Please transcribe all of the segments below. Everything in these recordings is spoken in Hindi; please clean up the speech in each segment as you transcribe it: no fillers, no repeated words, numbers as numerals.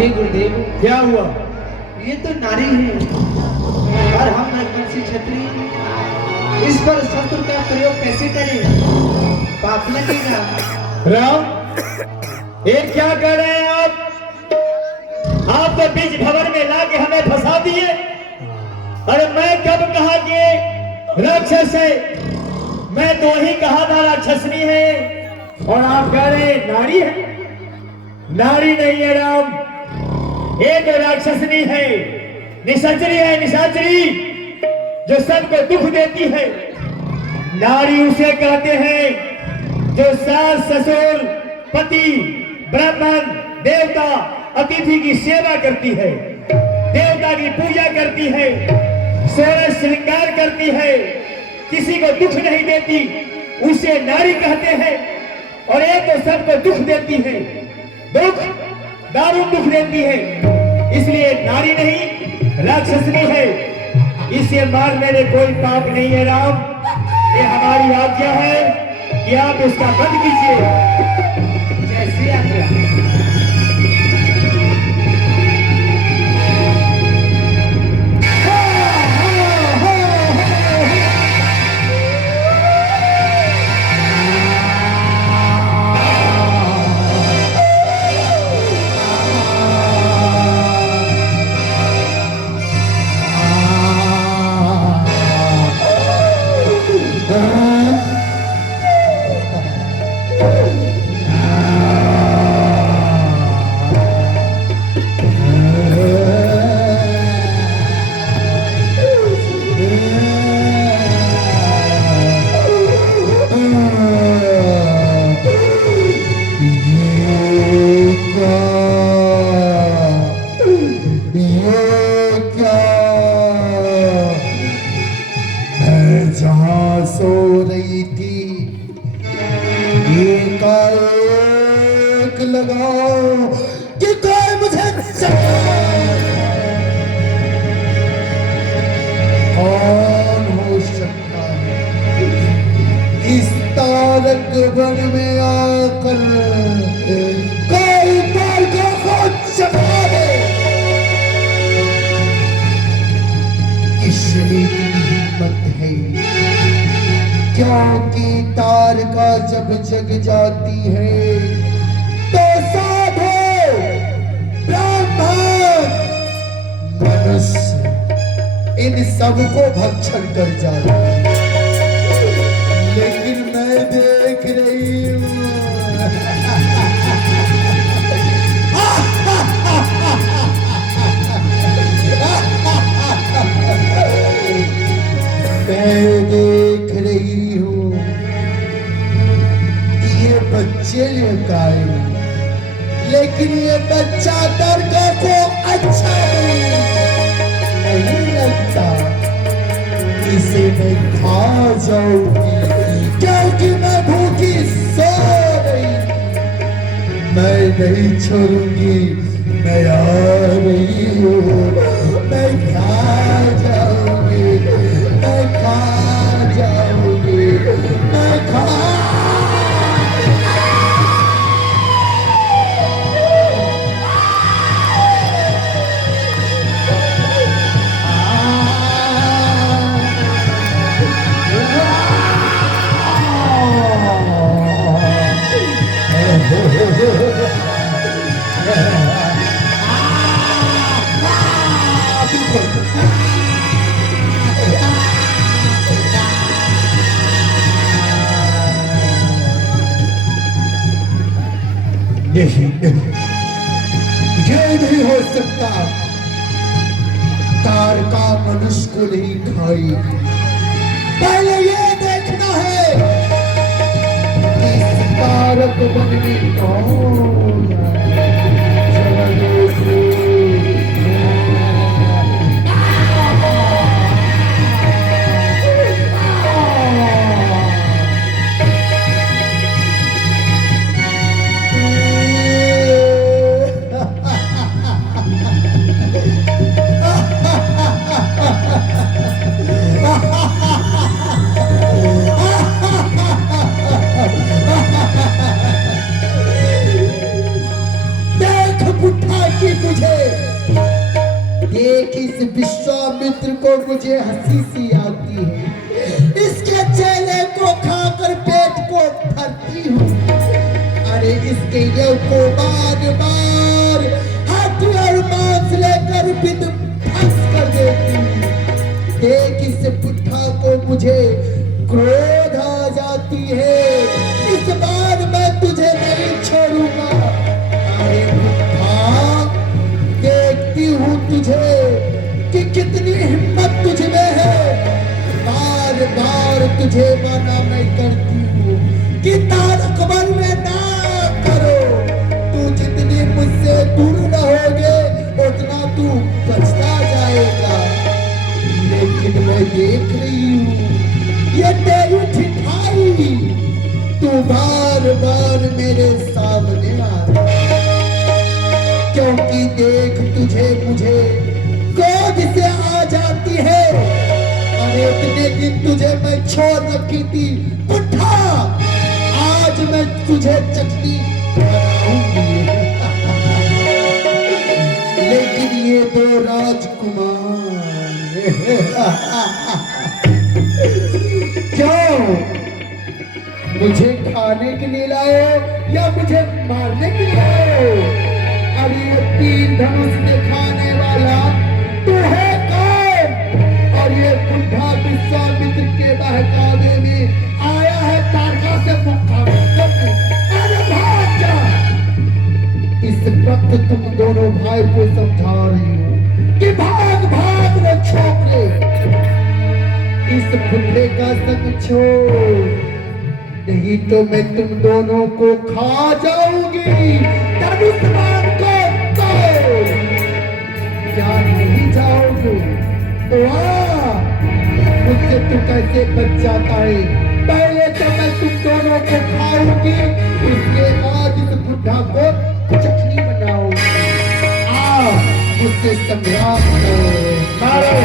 हे गुरुदेव, क्या हुआ? ये तो नारी है और हम नरवंशी क्षत्रिय, इस पर शस्त्र का प्रयोग कैसे करें? पाप लगेगा। राम, ये क्या कर रहे हैं आप? आप तो बीच भवन में लाके हमें फंसा दिए। अरे मैं कब कहा कि राक्षस है? मैं तो ही कहा था राक्षसनी है, और आप कह रहे हैं नारी है। नारी नहीं है राम, ये तो राक्षसनी है, निशाचरी है, निशाचरी जो सबको दुख देती है। नारी उसे कहते हैं जो सास ससुर पति ब्राह्मण देवता अतिथि की सेवा करती है, देवता की पूजा करती है, सोलह श्रृंगार करती है, किसी को दुख नहीं देती, उसे नारी कहते हैं। और ये तो सबको दुख देती है, दुख दारुण दुख देती है, इसलिए नारी नहीं राक्षसनी है। इसे मारने में कोई पाप नहीं है राम, ये हमारी आज्ञा है कि आप इसका वध कीजिए। जैसे आज्ञा। जहां सो रही थी एकाएक लगाओ कि कोई मुझे कौन हो सकता है इस तारक वन में आकर कोई तारकों को जगा दे। किसने इतनी हिम्मत है? क्योंकि तारका जब जग जाती है तो साधु ब्राह्मण मनुष्य इन सबको भक्षण कर जाता है। लेकिन मैं देख रही हूँ मैं देख रही हूँ कि ये बच्चे लुकाए, लेकिन ये बच्चा तारका को अच्छा नहीं लगता। इसे मैं खा जाऊंगी क्योंकि मैं भूखी सो रही, मैं नहीं छोड़ूंगी। मैं आ रही हूँ, मैं खा जाऊंगी, मैं खा जाऊंगी, मैं खा। ये नहीं हो सकता। तारका मनुष्य को नहीं खाई। पहले ये देखना है इस तारक वन में कौन है। देख इस विश्वामित्र को मुझे हंसी सी आती है। इसके चेले को खाकर पेट को भरती हूँ। अरे इसके ये को बार बार हथियार मांस लेकर विध्वंस कर देती हूँ। देख इस बुढ़ा को मुझे क्रोध आ जाती है। इस बार मैं तुझे नहीं छोड़ूंगा। अरे बुढ़ा, देखती हूँ तुझे कि कितनी हिम्मत तुझ में है। बार बार तुझे मना मैं करती हूँ कि तारकमल में ना करो। तू जितनी मुझसे दूर रहोगे उतना तू बचता जाएगा। लेकिन मैं देख रही हूँ ये तेरी ठिठाई, तू बार बार मेरे सामने आ रहा है। क्योंकि देख तुझे मुझे क्रोध से आ जाती है। अरे इतने दिन तुझे मैं छोड़ रखी थी बुढ़ा, आज मैं तुझे चटनी बनाऊंगी। लेकिन ये दो राजकुमार क्यों मुझे खाने के लिए लाए या मुझे मारने के लिए लाए? अरे ये तीर धनुष दिखाने वाला तू है कौन? और ये बुढ़ा विश्वामित्र के बहकावे में आया है तारका से मुखाबिल करने। अरे भाग जा। इस वक्त तुम दोनों भाई को समझा रही हो कि भाग भाग न छोकरे। इस बुढ़े का संग छोड़, नहीं तो मैं तुम दोनों को खा जाऊंगी। धनुष्मान को तोड़। क्या नहीं जाओगे तो मुझसे तू कैसे बच जाता है? पहले तो मैं तुम दोनों को खाऊंगी, उसके बाद इस बुढ़ा को चटनी बनाऊंगी। आओ मुझसे संग्राम करो।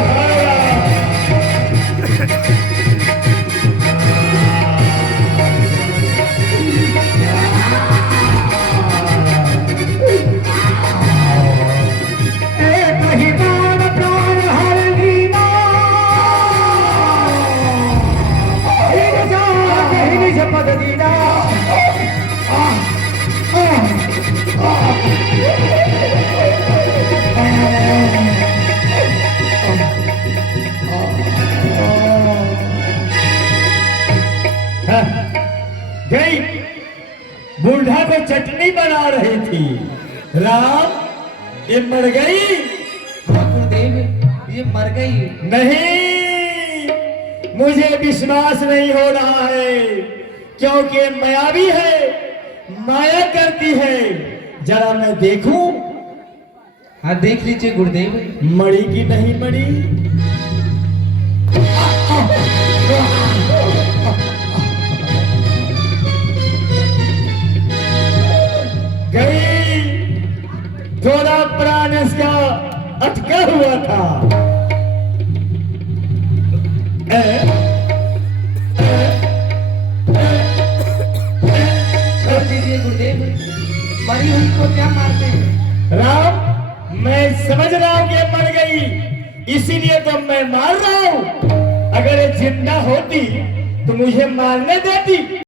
गई बूढ़ा को चटनी बना रही थी। राम ये मर गई? गुरुदेव ये मर गई। नहीं, मुझे विश्वास नहीं हो रहा है क्योंकि मायावी है, माया करती है। जरा मैं देखूं। हाँ देख लीजिए गुरुदेव। मड़ी की नहीं मड़ी? गई। थोड़ा प्राण इसका अटका हुआ था। छोड़ दीजिए गुरुदेव, मरी हुई को क्या मारते हैं? राम मैं समझ रहा हूं कि मर गई, इसीलिए तो मैं मार रहा हूं। अगर ये जिंदा होती तो मुझे मारने देती।